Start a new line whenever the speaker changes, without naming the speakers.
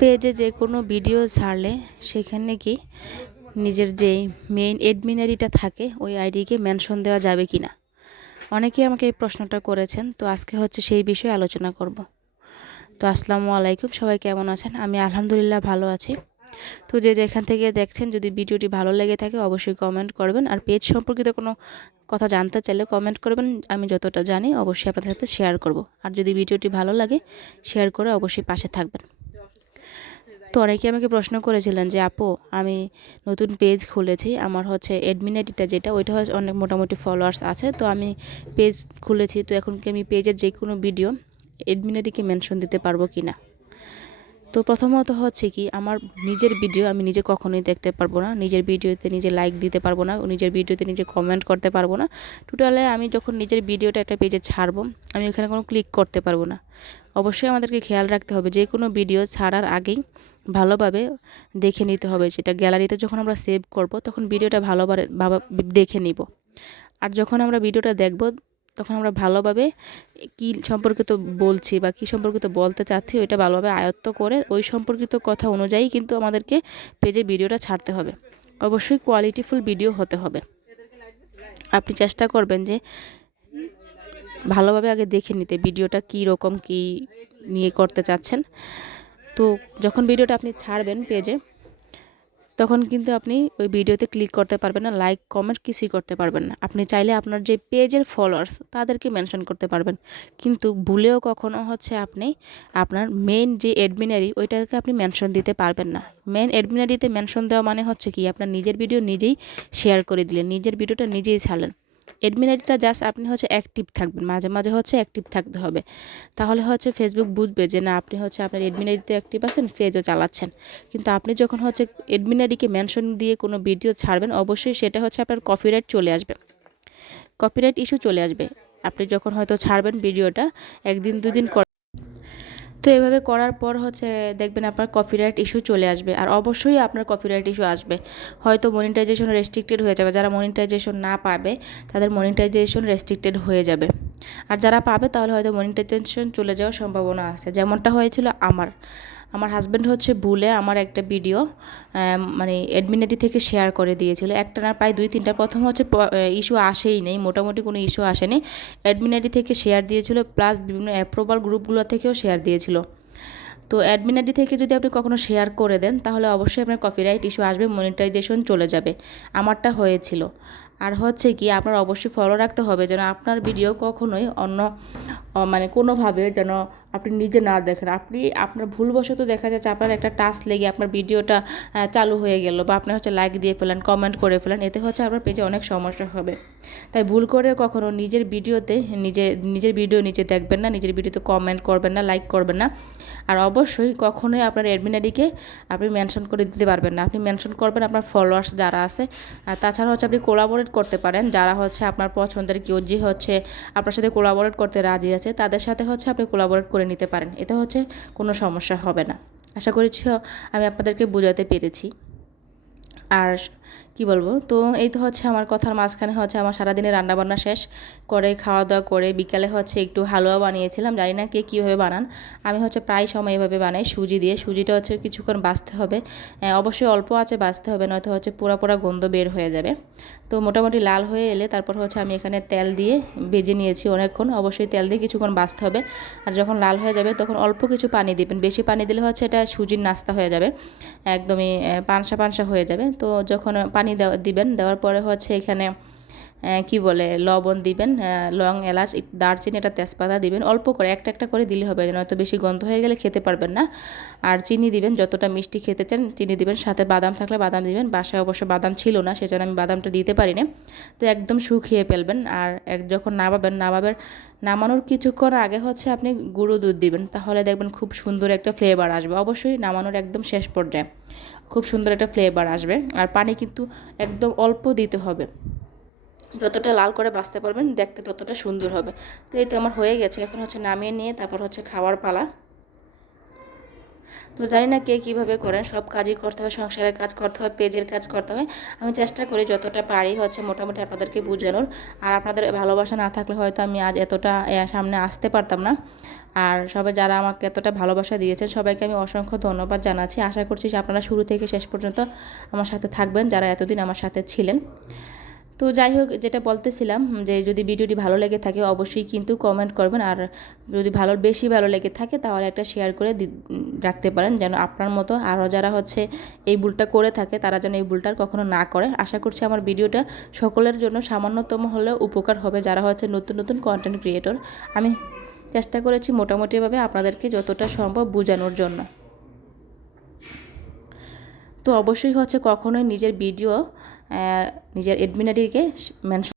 পেজে যে কোনো ভিডিও ছাড়লে সেখানে কি নিজের যে মেইন আইডিটা থাকে, ওই আইডিকে মেনশন দেওয়া যাবে কি না অনেকেই আমাকে এই প্রশ্নটা করেছেন, তো আজকে হচ্ছে সেই বিষয়ে আলোচনা করব। তো আসসালামু আলাইকুম, সবাই কেমন আছেন? আমি আলহামদুলিল্লাহ ভালো আছি। তো যে যেখান থেকে দেখছেন, যদি ভিডিওটি ভালো লেগে থাকে, অবশ্যই কমেন্ট করবেন। আর পেজ সম্পর্কিত কোনো কথা জানতে চাইলে কমেন্ট করবেন, আমি যতটা জানি অবশ্যই আপনাদের সাথে শেয়ার করব। আর যদি ভিডিওটি ভালো লাগে শেয়ার করে অবশ্যই পাশে থাকবেন। তো অনেকে আমাকে প্রশ্ন করেছিলেন যে, আপু, আমি নতুন পেজ খুলেছি, আমার হচ্ছে অ্যাডমিন আইডিটা যেটা, ওইটা হচ্ছে অনেক মোটামুটি ফলোয়ার্স আছে, তো আমি পেজ খুলেছি, তো এখন কি আমি পেজের যে কোনো ভিডিও অ্যাডমিন আইডিকে মেনশন দিতে পারব কি না তো প্রথমত হচ্ছে কি, আমার নিজের ভিডিও আমি নিজে কখনোই দেখতে পারব না, নিজের ভিডিওতে নিজে লাইক দিতে পারব না, নিজের ভিডিওতে নিজে কমেন্ট করতে পারব না। টোটালে আমি যখন নিজের ভিডিওটা একটা পেজে ছাড়বো, আমি ওখানে কোনো ক্লিক করতে পারব না। অবশ্যই আমাদেরকে খেয়াল রাখতে হবে যে কোনো ভিডিও ছাড়ার আগেই ভালোভাবে দেখে নিতে হবে সেটা গ্যালারিতে যখন আমরা সেভ করব, তখন ভিডিওটা ভালোভাবে দেখে নিব। আর যখন আমরা ভিডিওটা দেখব, তখন আমরা ভালোভাবে কি সম্পর্কিত বলছি বা কি সম্পর্কিত বলতে চাচ্ছি, ওইটা ভালোভাবে আয়ত্ত করে ওই সম্পর্কিত কথা অনুযায়ী কিন্তু আমাদেরকে পেজে ভিডিওটা ছাড়তে হবে। অবশ্যই কোয়ালিটিফুল ভিডিও হতে হবে। আপনি চেষ্টা করবেন যে ভালোভাবে আগে দেখে নিতে, ভিডিওটা কী রকম কী নিয়ে করতে চাচ্ছেন। তো যখন ভিডিওটা আপনি ছাড়বেন পেজে, তখন কিন্তু আপনি ওই ভিডিওতে ক্লিক করতে পারবেন না লাইক কমেন্ট কিছুই করতে পারবেন না। আপনি চাইলে আপনার যে পেজের ফলোয়ার্স তাদেরকে মেনশন করতে পারবেন। কিন্তু ভুলেও কখনো হচ্ছে আপনি আপনার মেন যে অ্যাডমিনারি ওইটাকে আপনি মেনশন দিতে পারবেন না। মেন অ্যাডমিনারিতে মেনশন দেওয়া মানে হচ্ছে কি, আপনার নিজের ভিডিও নিজেই শেয়ার করে দিলেন, নিজের ভিডিওটা নিজেই ছাড়লেন। অ্যাডমিন আইডিটা জাস্ট আপনি হচ্ছে অ্যাক্টিভ থাকবেন, মাঝে মাঝে হচ্ছে অ্যাক্টিভ থাকতে হবে। তাহলে হচ্ছে ফেসবুক বুঝবে যে না, আপনি হচ্ছে আপনার অ্যাডমিন আইডিতে অ্যাক্টিভ আছেন পেজও চালাচ্ছেন। কিন্তু আপনি যখন হচ্ছে অ্যাডমিন আইডিকে মেনশন দিয়ে কোনো ভিডিও ছাড়বেন, অবশ্যই সেটা হচ্ছে আপনার কপিরাইট চলে আসবে। কপিরাইট ইস্যু চলে আসবে। আপনি যখন হয়তো ছাড়বেন ভিডিওটা একদিন দুদিন তো এভাবে করার পর হচ্ছে দেখবেন আপনার কপিরাইট ইস্যু চলে আসবে। আর অবশ্যই আপনার কপিরাইট ইস্যু আসবে। হয়তো মনিটাইজেশন রেস্ট্রিক্টেড হয়ে যাবে। যারা মনিটাইজেশন না পাবে, তাদের মনিটাইজেশন রেস্ট্রিক্টেড হয়ে যাবে। আর যারা পাবে, তাহলে হয়তো মনিটাইজেশন চলে যাওয়ার সম্ভাবনা আছে। যেমনটা হয়েছিল আমার। আমার হাজব্যান্ড হচ্ছে ভুলে আমার একটা ভিডিও মানে অ্যাডমিনিটি থেকে শেয়ার করে দিয়েছিল। একটা না প্রায় দুই তিনটা, প্রথম হচ্ছে ইস্যু আসেই নেই, মোটামুটি কোনো ইস্যু আসেনি। অ্যাডমিনিটি থেকে শেয়ার দিয়েছিল প্লাস বিভিন্ন অ্যাপ্রুভাল গ্রুপগুলো থেকেও শেয়ার দিয়েছিল। তো অ্যাডমিন আইডি থেকে যদি আপনি কখনো শেয়ার করে দেন, তাহলে অবশ্যই আপনার কপিরাইট ইস্যু আসবে মনিটাইজেশন চলে যাবে। আমারটা হয়েছিল। আর হচ্ছে কি, আপনার অবশ্যই ফলো রাখতে হবে, যেন আপনার ভিডিও কখনোই অন্য মানে কোনোভাবে যেন আপনি নিজে না দেখেন। আপনি আপনার ভুলবশত দেখা যাচ্ছে আপনার একটা টাচ লেগে আপনার ভিডিওটা চালু হয়ে গেল বা আপনি হচ্ছে লাইক দিয়ে ফেলেন কমেন্ট করে ফেলেন, এতে হচ্ছে আপনার পেজে অনেক সমস্যা হবে। তাই ভুল করে কখনো নিজের ভিডিওতে নিজে, নিজের ভিডিও নিজে দেখবেন না, নিজের ভিডিওতে কমেন্ট করবেন না লাইক করবেন না। আর অবশ্যই কখনোই আপনার অ্যাডমিন আইডিকে আপনি মেনশন করে দিতে পারবেন না। আপনি মেনশন করবেন আপনার ফলোয়ার্স যারা আছে তাছাড়া হচ্ছে আপনি কোলাবোরেট করতে পারেন, যারা হচ্ছে আপনার পছন্দের কেউ যে হচ্ছে আপনার সাথে কোলাবোরেট করতে রাজি আছে তাদের সাথে হচ্ছে আপনি কোলাবোরেট করে নিতে পারেন। এতে হচ্ছে কোনো সমস্যা হবে না। আশা করেছি আমি আপনাদেরকে বোঝাতে পেরেছি। আর কি বলব? তো এই তো হচ্ছে আমার কথার মাঝখানে হচ্ছে আমার সারাদিনে রান্নাবান্না শেষ। করে খাওয়া দাওয়া করে বিকালে হচ্ছে একটু হালুয়া বানিয়েছিলাম। জানি না কে কীভাবে বানান। আমি হচ্ছে প্রায় সময় এভাবে বানাই সুজি দিয়ে। সুজিটা হচ্ছে কিছুক্ষণ বাঁচতে হবে। অবশ্যই অল্প আছে বাঁচতে হবে, নয়তো হচ্ছে পুরা পুরা গন্ধ বের হয়ে যাবে। তো মোটামুটি লাল হয়ে এলে তারপর হচ্ছে আমি এখানে তেল দিয়ে ভেজে নিয়েছি অনেকক্ষণ। অবশ্যই তেল দিয়ে কিছুক্ষণ বাঁচতে হবে। আর যখন লাল হয়ে যাবে তখন অল্প কিছু পানি দিবেন। বেশি পানি দিলে হচ্ছে এটা সুজির নাস্তা হয়ে যাবে। একদমই পানসা পানসা হয়ে যাবে। তো যখন পানি দেওয়া, দিবেন, দেওয়ার পরে হচ্ছে এখানে কি বলে, লবণ দিবেন লং, এলাচ দারচিনি এটা তেজপাতা দিবেন, অল্প করে, একটা একটা করে দিলে হবে নয়তো বেশি গন্ধ হয়ে গেলে খেতে পারবেন না। আর চিনি দিবেন, যতটা মিষ্টি খেতে চান, চিনি দিবেন, সাথে বাদাম থাকলে বাদাম দিবেন, বাসায় অবশ্য বাদাম ছিল না, সেজন্য আমি বাদামটা দিতে পারি না তো একদম শুকিয়ে ফেলবেন, আর এক, যখন নামাবেন নামাবেন, নামানোর কিছুক্ষণ আগে হচ্ছে আপনি গুঁড়ো দুধ দিবেন, তাহলে দেখবেন খুব সুন্দর একটা ফ্লেভার আসবে। অবশ্যই নামানোর একদম শেষ পর্যায়ে। খুব সুন্দর একটা ফ্লেভার আসবে। আর পানি কিন্তু একদম অল্প দিতে হবে। যতটা লাল করে বাঁচতে পারবেন, দেখতে ততটা সুন্দর হবে। তো এই তো আমার হয়ে গেছে। এখন হচ্ছে নামিয়ে নিয়ে তারপর হচ্ছে খাওয়ার পালা। তো জানি না কে কীভাবে করেন, সব কাজই করতে হয়, সংসারের কাজ করতে হয়, পেজের কাজ করতে হয়। আমি চেষ্টা করি যতটা পারি হচ্ছে মোটামুটি আপনাদেরকে বোঝানোর। আর আপনাদের ভালোবাসা না থাকলে হয়তো আমি আজ এতটা সামনে আসতে পারতাম না। আর সবাই যারা আমাকে এতটা ভালোবাসা দিয়েছেন, সবাইকে আমি অসংখ্য ধন্যবাদ জানাচ্ছি। আশা করছি যে আপনারা শুরু থেকে শেষ পর্যন্ত আমার সাথে থাকবেন, যারা এতদিন আমার সাথে ছিলেন। তো যাই হোক, যেটা বলতেছিলাম যে যদি ভিডিওটি ভালো লেগে থাকে, অবশ্যই কিন্তু কমেন্ট করবেন। আর যদি ভালো, বেশি ভালো লেগে থাকে, তাহলে একটা শেয়ার করে রাখতে পারেন, যেন আপনার মতো আরও যারা হচ্ছে এই ভুলটা করে থাকে, তারা যেন এই ভুলটার কখনো না করে। আশা করছি আমার ভিডিওটা সকলের জন্য সামান্যতম হলেও উপকার হবে, যারা হচ্ছে নতুন নতুন কন্টেন্ট ক্রিয়েটর আমি চেষ্টা করেছি মোটামুটিভাবে আপনাদেরকে যতটা সম্ভব বোঝানোর জন্য। তো অবশ্যই হচ্ছে কখনোই নিজের ভিডিও নিজের এডমিনারিকে মেনশন